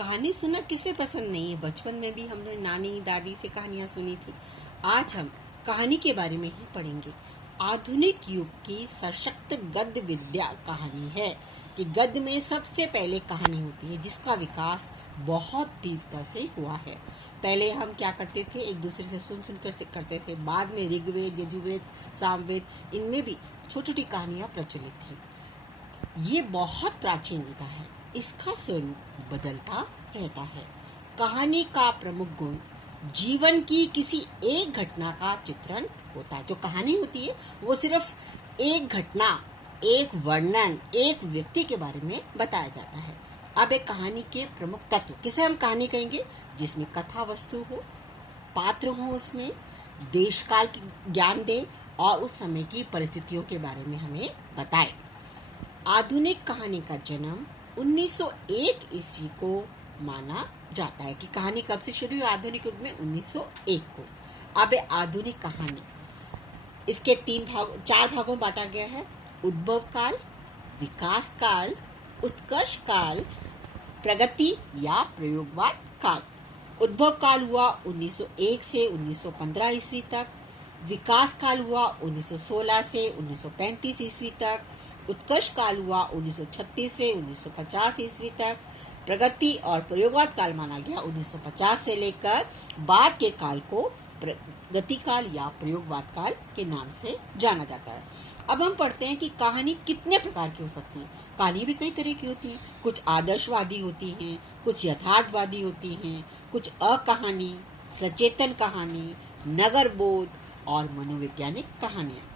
कहानी सुनना किसे पसंद नहीं है। बचपन में भी हमने नानी दादी से कहानियां सुनी थी। आज हम कहानी के बारे में ही पढ़ेंगे। आधुनिक युग की सशक्त गद्य विद्या कहानी है कि गद्य में सबसे पहले कहानी होती है जिसका विकास बहुत तीव्रता से हुआ है। पहले हम क्या करते थे, एक दूसरे से सुन कर करते थे। बाद में ऋग्वेद, यजुर्वेद, सामवेद, इनमें भी छोटी छोटी कहानियां प्रचलित थी। ये बहुत प्राचीन विधा है। इसका स्वरूप बदलता रहता है। कहानी का प्रमुख गुण जीवन की किसी एक घटना का चित्रण होता है। जो कहानी होती है वो सिर्फ एक घटना, एक वर्णन, एक व्यक्ति के बारे में बताया जाता है। अब एक कहानी के प्रमुख तत्व किसे हम कहानी कहेंगे? जिसमें कथा वस्तु हो, पात्र हो, उसमें देश काल की ज्ञान दे और उस समय की परिस्थितियों के बारे में हमें बताए। आधुनिक कहानी का जन्म 1901 ईस्वी को माना जाता है कि कहानी कब से शुरू हुई? आधुनिक युग में 1901 को। अब आधुनिक कहानी इसके चार भागों में बांटा गया है। उद्भव काल, विकास काल, उत्कर्ष काल, प्रगति या प्रयोगवाद काल। उद्भव काल हुआ 1901 से 1915 ईस्वी तक। विकास काल हुआ 1916 से 1935 ईस्वी तक। उत्कर्ष काल हुआ 1936 से 1950 ईस्वी तक। प्रगति और प्रयोगवाद काल माना गया 1950 से लेकर बाद के काल को प्रगति काल या प्रयोगवाद काल के नाम से जाना जाता है। अब हम पढ़ते हैं कि कहानी कितने प्रकार की हो सकती है। कहानी भी कई तरह की होती है। कुछ आदर्शवादी होती हैं, कुछ यथार्थवादी होती हैं, कुछ अकहानी, सचेतन कहानी, नगरबोध और मनोवैज्ञानिक कहानियां।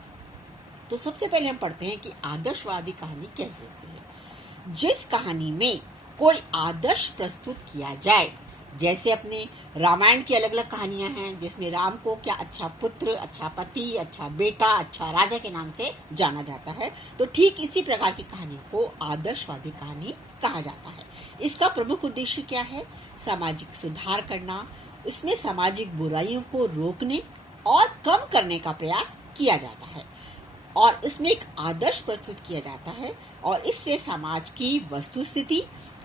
तो सबसे पहले हम पढ़ते हैं कि आदर्शवादी कहानी कैसे होती है। जिस कहानी में कोई आदर्श प्रस्तुत किया जाए, जैसे अपने रामायण की अलग अलग कहानियां हैं जिसमें राम को क्या अच्छा पुत्र, अच्छा पति, अच्छा बेटा, अच्छा राजा के नाम से जाना जाता है, तो ठीक इसी प्रकार की कहानी को आदर्शवादी कहानी कहा जाता है। इसका प्रमुख उद्देश्य क्या है? सामाजिक सुधार करना। इसमें सामाजिक बुराइयों को रोकने और कम करने का प्रयास किया जाता है और इसमें एक आदर्श प्रस्तुत किया जाता है और इससे समाज की वस्तुस्थिति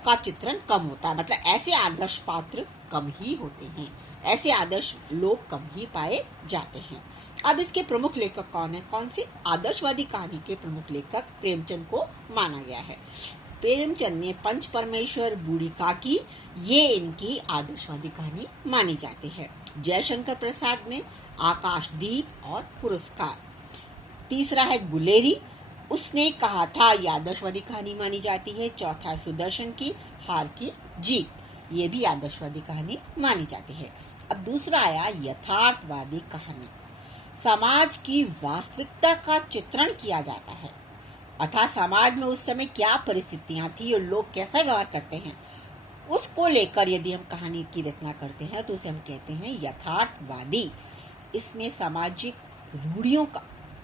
का चित्रण कम होता है। मतलब ऐसे आदर्श पात्र कम ही होते हैं, ऐसे आदर्श लोग कम ही पाए जाते हैं। अब इसके प्रमुख लेखक कौन है? कौन से? आदर्शवादी कहानी के प्रमुख लेखक प्रेमचंद को माना गया है। प्रेमचंद ने पंच परमेश्वर, बूढ़ी काकी, ये इनकी आदर्शवादी कहानी मानी जाती है। जयशंकर प्रसाद में आकाशदीप और पुरस्कार। तीसरा है गुलेरी, उसने कहा था ये आदर्शवादी कहानी मानी जाती है। चौथा सुदर्शन की हार की जीत, ये भी आदर्शवादी कहानी मानी जाती है। अब दूसरा आया यथार्थवादी कहानी। समाज की वास्तविकता का चित्रण किया जाता है, अर्थात समाज में उस समय क्या परिस्थितियां थी और लोग कैसा व्यवहार करते हैं, उसको लेकर यदि हम कहानी की रचना करते हैं तो उसे हम कहते हैं यथार्थवादी। इसमें सामाजिक रूढ़ियों का,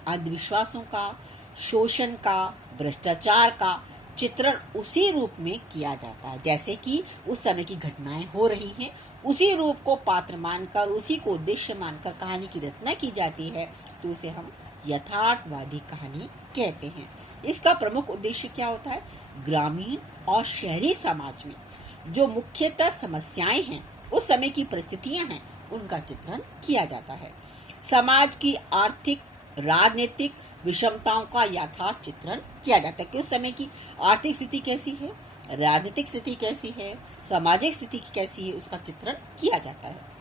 अंधविश्वासों का, शोषण का, भ्रष्टाचार का चित्रण उसी रूप में किया जाता है जैसे कि उस समय की घटनाएं हो रही हैं। उसी रूप को पात्र मानकर, उसी को उद्देश्य मानकर कहानी की रचना की जाती है, तो उसे हम यथार्थवादी कहानी कहते हैं। इसका प्रमुख उद्देश्य क्या होता है? ग्रामीण और शहरी समाज में जो मुख्यतः समस्याएं हैं, उस समय की परिस्थितियां हैं, उनका चित्रण किया जाता है। समाज की आर्थिक, राजनीतिक विषमताओं का यथार्थ चित्रण किया जाता है कि उस समय की आर्थिक स्थिति कैसी है, राजनीतिक स्थिति कैसी है, सामाजिक स्थिति कैसी है, उसका चित्रण किया जाता है।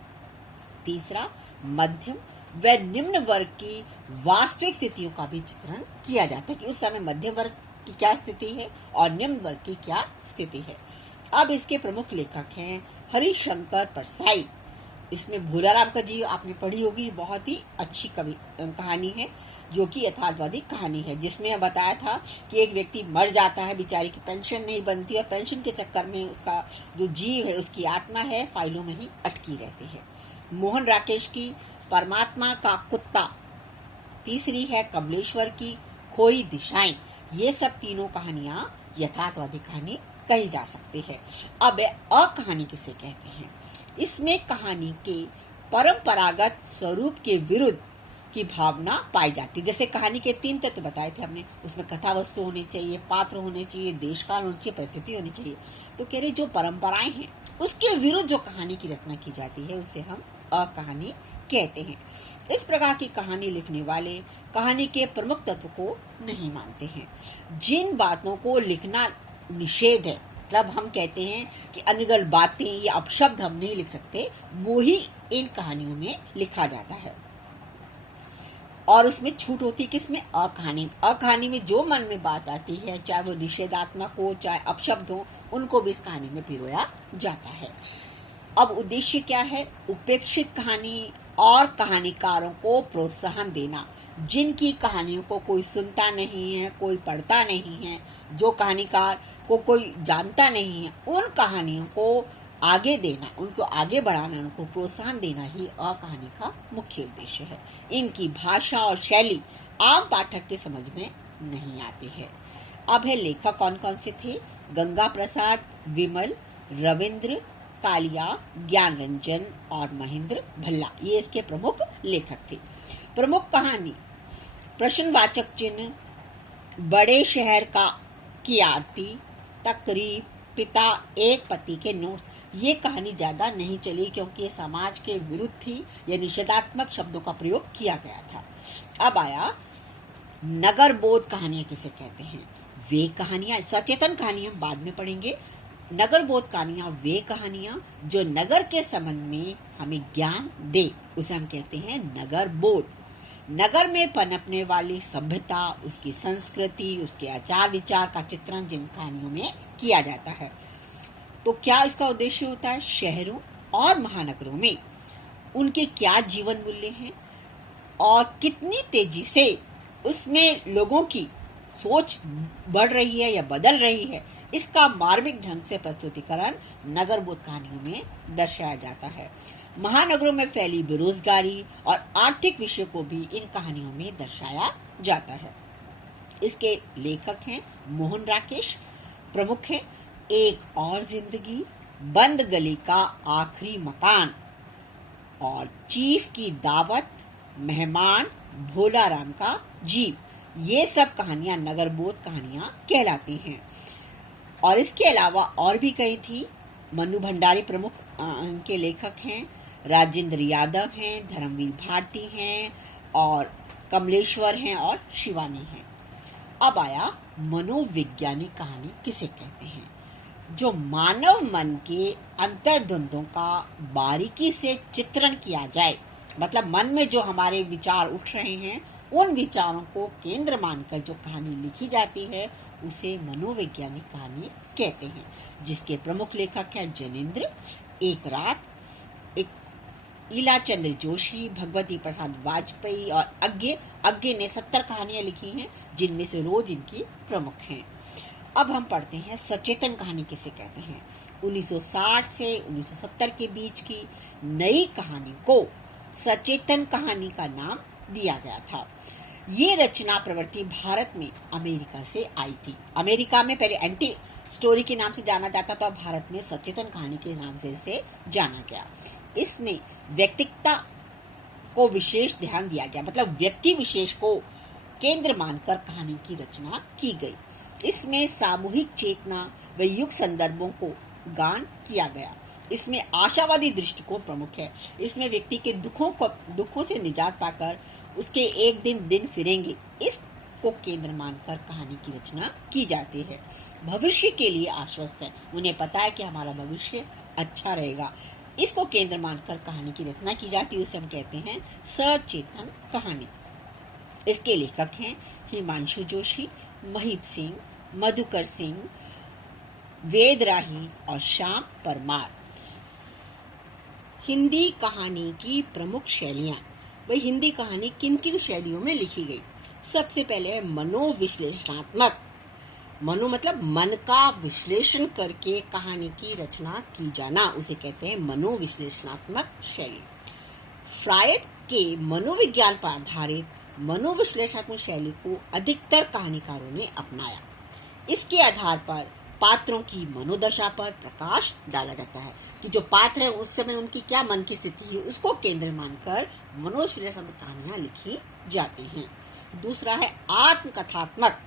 तीसरा, मध्यम व निम्न वर्ग की वास्तविक स्थितियों का भी चित्रण किया जाता है कि उस समय मध्यम वर्ग की क्या स्थिति है और निम्न वर्ग की क्या स्थिति है। अब इसके प्रमुख लेखक हैं हरिशंकर परसाई। इसमें भोलाराम का जी आपने पढ़ी होगी, बहुत ही अच्छी कहानी है जो कि यथार्थवादी कहानी है, जिसमें बताया था कि एक व्यक्ति मर जाता है, बेचारे की पेंशन नहीं बनती और पेंशन के चक्कर में उसका जो जीव है, उसकी आत्मा है, फाइलों में ही अटकी रहती है। मोहन राकेश की परमात्मा का कुत्ता। तीसरी है कमलेश्वर की खोई दिशाएं। ये सब तीनों कहानियां यथार्थवादी कहानी कही जा सकती है। अब अकहानी किसे कहते हैं? इसमें कहानी के परंपरागत स्वरूप के विरुद्ध की भावना पाई जाती है। जैसे कहानी के 3 तत्व बताए थे हमने, उसमें कथा वस्तु होनी चाहिए, पात्र होने चाहिए, देश काल होनी चाहिए, परिस्थिति होनी चाहिए। तो कह रहे जो परंपराएं हैं उसके विरुद्ध जो कहानी की रचना की जाती है उसे हम अकहानी कहते हैं। इस प्रकार की कहानी लिखने वाले कहानी के प्रमुख तत्व को नहीं मानते हैं। जिन बातों को लिखना निषेध है, मतलब हम कहते हैं कि अनर्गल बातें या अपशब्द हम नहीं लिख सकते, वो ही इन कहानियों में लिखा जाता है। और उसमें छूट होती है किसमें? अकहानी। अकहानी में जो मन में बात आती है, चाहे वो निषेधात्मक हो चाहे अपशब्द हो, उनको भी इस कहानी में पिरोया जाता है। अब उद्देश्य क्या है? उपेक्षित कहानी और कहानीकारों को प्रोत्साहन देना। जिनकी कहानियों को कोई सुनता नहीं है, कोई पढ़ता नहीं है, जो कहानीकार को कोई जानता नहीं है, उन कहानियों को आगे देना, उनको आगे बढ़ाना, उनको प्रोत्साहन देना ही अकहानी का मुख्य उद्देश्य है। इनकी भाषा और शैली आम पाठक के समझ में नहीं आती है। अब है लेखक कौन कौन से थे? गंगा प्रसाद, विमल, रविंद्र, कालिया, ज्ञान रंजन और महेंद्र भल्ला, ये इसके प्रमुख लेखक थे। प्रमुख कहानी प्रश्नवाचक चिन्ह, बड़े शहर की आरती, तकरीब, पिता एक पति के नोट्स। ये कहानी ज्यादा नहीं चली क्योंकि ये समाज के विरुद्ध थी, ये निषेधात्मक शब्दों का प्रयोग किया गया था। अब आया नगर बोध कहानियां किसे कहते हैं? वे कहानियां, सचेतन कहानियां हम बाद में पढ़ेंगे। नगर बोध कहानियां वे कहानियां जो नगर के संबंध में हमें ज्ञान दे, उसे हम कहते हैं नगर बोध। नगर में पनपने वाली सभ्यता, उसकी संस्कृति, उसके आचार विचार का चित्रण जिन कहानियों में किया जाता है। तो क्या इसका उद्देश्य होता है? शहरों और महानगरों में उनके क्या जीवन मूल्य हैं और कितनी तेजी से उसमें लोगों की सोच बढ़ रही है या बदल रही है, इसका मार्मिक ढंग से प्रस्तुतिकरण नगर बोध कहानियों में दर्शाया जाता है। महानगरों में फैली बेरोजगारी और आर्थिक विषय को भी इन कहानियों में दर्शाया जाता है। इसके लेखक हैं मोहन राकेश, प्रमुख हैं एक और जिंदगी, बंद गली का आखिरी मकान और चीफ की दावत, मेहमान, भोला राम का जीव। ये सब कहानियां नगर बोध कहानियां कहलाती हैं। और इसके अलावा और भी कई थी। मनु भंडारी प्रमुख इनके लेखक हैं, राजेंद्र यादव हैं, धर्मवीर भारती हैं और कमलेश्वर हैं और शिवानी हैं। अब आया मनोवैज्ञानिक कहानी किसे कहते हैं? जो मानव मन के अंतर्द्वंद्वों का बारीकी से चित्रण किया जाए, मतलब मन में जो हमारे विचार उठ रहे हैं उन विचारों को केंद्र मानकर जो कहानी लिखी जाती है उसे मनोवैज्ञानिक कहानी कहते हैं। जिसके प्रमुख लेखक हैं जनेंद्र, एक रात, एक ईलाचंद्र जोशी, भगवती प्रसाद वाजपेयी और अज्ञे ने 70 कहानियां लिखी हैं, जिनमें से रोज इनकी प्रमुख हैं। अब हम पढ़ते हैं सचेतन कहानी किसे कहते हैं। 1960 से 1970 के बीच की नई कहानी को सचेतन कहानी का नाम दिया गया था। ये रचना प्रवृत्ति भारत में अमेरिका से आई थी। अमेरिका में पहले एंटी स्टोरी के नाम से जाना जाता था, भारत में सचेतन कहानी के नाम से इसे जाना गया। इसमें व्यक्तिगता को विशेष ध्यान दिया गया, मतलब व्यक्ति विशेष को केंद्र मानकर कहानी की रचना की गई। इसमें सामूहिक चेतना व युग संदर्भों को गान किया गया। इसमें आशावादी दृष्टिकोण प्रमुख है। इसमें व्यक्ति के दुखों से निजात पाकर उसके एक दिन फिरेंगे, इसको केंद्र मानकर कहानी की रचना की जाती है। भविष्य के लिए आश्वस्त है, उन्हें पता है कि हमारा भविष्य अच्छा रहेगा, इसको केंद्र मानकर कहानी की रचना की जाती है। उसे हम कहते हैं सचेतन कहानी। इसके लेखक हैं हिमांशु जोशी, महीप सिंह, मधुकर सिंह, वेद राही और श्याम परमार। हिंदी कहानी की प्रमुख शैलियां, वही हिंदी कहानी किन किन शैलियों में लिखी गई। सबसे पहले है मनोविश्लेषणात्मक। मनो मतलब मन का विश्लेषण करके कहानी की रचना की जाना, उसे कहते हैं मनोविश्लेषणात्मक शैली। फ्रायड के मनोविज्ञान पर आधारित मनोविश्लेषणात्मक शैली को अधिकतर कहानीकारों ने अपनाया। इसके आधार पर पात्रों की मनोदशा पर प्रकाश डाला जाता है कि जो पात्र है उस समय उनकी क्या मन की स्थिति है, उसको केंद्र मानकर मनोविश्लेषणात्मक कहानियां लिखी जाती हैं। दूसरा है आत्मकथात्मक।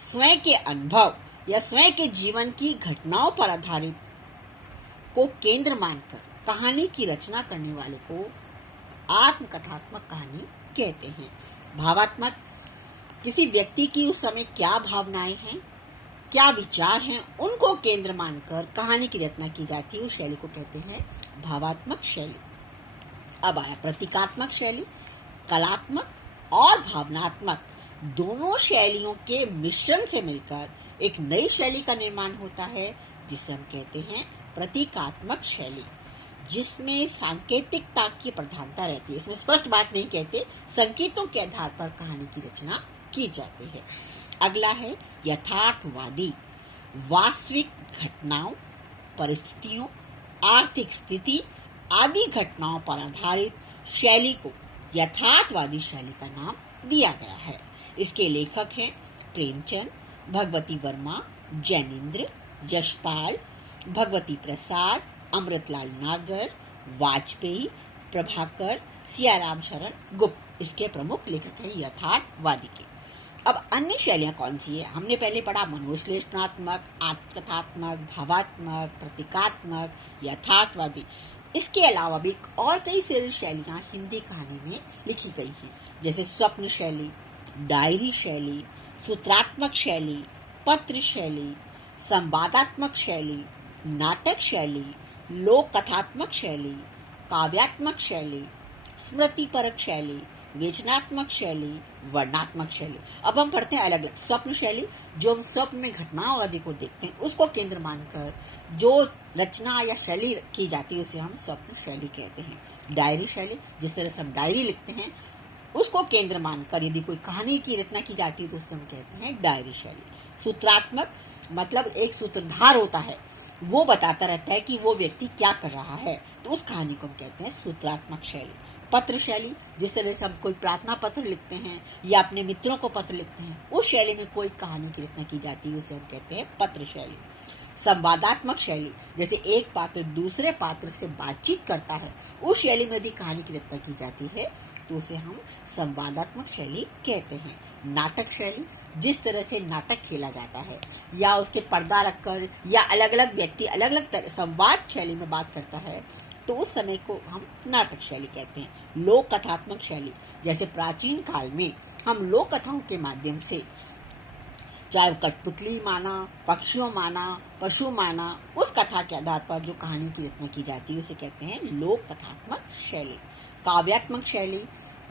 स्वयं के अनुभव या स्वयं के जीवन की घटनाओं पर आधारित को केंद्र मानकर कहानी की रचना करने वाले को आत्मकथात्मक कहानी कहते हैं। भावात्मक, किसी व्यक्ति की उस समय क्या भावनाएं हैं, क्या विचार हैं, उनको केंद्र मानकर कहानी की रचना की जाती है, उस शैली को कहते हैं भावात्मक शैली। अब आया प्रतीकात्मक शैली। कलात्मक और भावनात्मक दोनों शैलियों के मिश्रण से मिलकर एक नई शैली का निर्माण होता है, जिसे हम कहते हैं प्रतीकात्मक शैली, जिसमें सांकेतिकता की प्रधानता रहती है। इसमें स्पष्ट बात नहीं कहते, संकेतों के आधार पर कहानी की रचना की जाती है। अगला है यथार्थवादी। वास्तविक घटनाओं, परिस्थितियों, आर्थिक स्थिति आदि घटनाओं पर आधारित शैली को यथार्थवादी शैली का नाम दिया गया है। इसके लेखक हैं प्रेमचंद, भगवती वर्मा, जैनेन्द्र, यशपाल, भगवती प्रसाद, अमृतलाल नागर, वाजपेयी, प्रभाकर, सियाराम शरण गुप्त इसके प्रमुख लेखक हैं यथार्थवादी के। अब अन्य शैलियां कौन सी है? हमने पहले पढ़ा मनोविश्लेषणात्मक, आत्मकथात्मक, भावात्मक, प्रतीकात्मक, यथार्थवादी। इसके अलावा भी और कई सारी शैलियां हिंदी कहानी में लिखी गई हैं, जैसे स्वप्न शैली, डायरी शैली, सूत्रात्मक शैली, पत्र शैली, संवादात्मक शैली, नाटक शैली, लोक कथात्मक शैली, काव्यात्मक शैली, स्मृतिपरक शैली, विवेचनात्मक शैली, वर्णनात्मक शैली। अब हम पढ़ते हैं अलग अलग। स्वप्न शैली, जो हम स्वप्न में घटनाओं आदि को देखते हैं, उसको केंद्र मानकर जो रचना या शैली की जाती है उसे हम स्वप्न शैली कहते हैं। डायरी शैली, जिस तरह से हम डायरी लिखते हैं उसको केंद्र मानकर यदि कोई कहानी की रचना की जाती है तो उसे हम कहते हैं डायरी शैली। सूत्रात्मक मतलब एक सूत्रधार होता है, वो बताता रहता है कि वो व्यक्ति क्या कर रहा है, तो उस कहानी को हम कहते हैं सूत्रात्मक शैली। पत्र शैली, जिस तरह से हम कोई प्रार्थना पत्र लिखते हैं या अपने मित्रों को पत्र लिखते हैं, उस शैली में कोई कहानी की रचना की जाती है उसे हम कहते हैं पत्र शैली। संवादात्मक शैली, जैसे एक पात्र दूसरे पात्र से बातचीत करता है, उस शैली में यदि कहानी की रचना की जाती है तो उसे हम संवादात्मक शैली कहते हैं। नाटक शैली, जिस तरह से नाटक खेला जाता है या उसके पर्दा रखकर या अलग अलग व्यक्ति अलग अलग संवाद शैली में बात करता है, तो उस समय को हम नाटक शैली कहते हैं। लोक कथात्मक शैली, जैसे प्राचीन काल में हम लोक कथाओं के माध्यम से, चाहे कठपुतली माना, पक्षियों माना, पशु माना, उस कथा के आधार पर जो कहानी की रचना की जाती है उसे कहते हैं लोक कथात्मक शैली। काव्यात्मक शैली,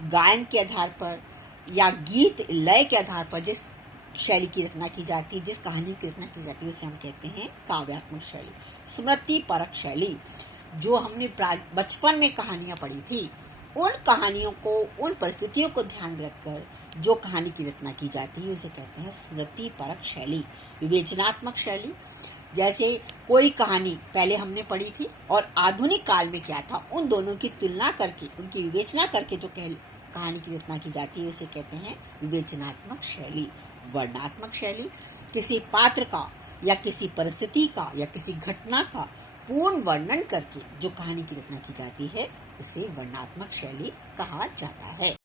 गायन के आधार पर या गीत लय के आधार पर जिस शैली की रचना की जाती है, जिस कहानी की रचना की जाती है उसे हम कहते हैं काव्यात्मक शैली। स्मृति परक शैली, जो हमने बचपन में कहानियां पढ़ी थी, उन कहानियों को, उन परिस्थितियों को ध्यान में रखकर जो कहानी की रचना की जाती है उसे कहते हैं स्मृति परक शैली। विवेचनात्मक शैली, जैसे कोई कहानी पहले हमने पढ़ी थी और आधुनिक काल में क्या था, उन दोनों की तुलना करके, उनकी विवेचना करके जो कहानी की रचना की जाती है उसे कहते हैं विवेचनात्मक शैली। वर्णनात्मक शैली, किसी पात्र का या किसी परिस्थिति का या किसी घटना का पूर्ण वर्णन करके जो कहानी की रचना की जाती है उसे वर्णनात्मक शैली कहा जाता है।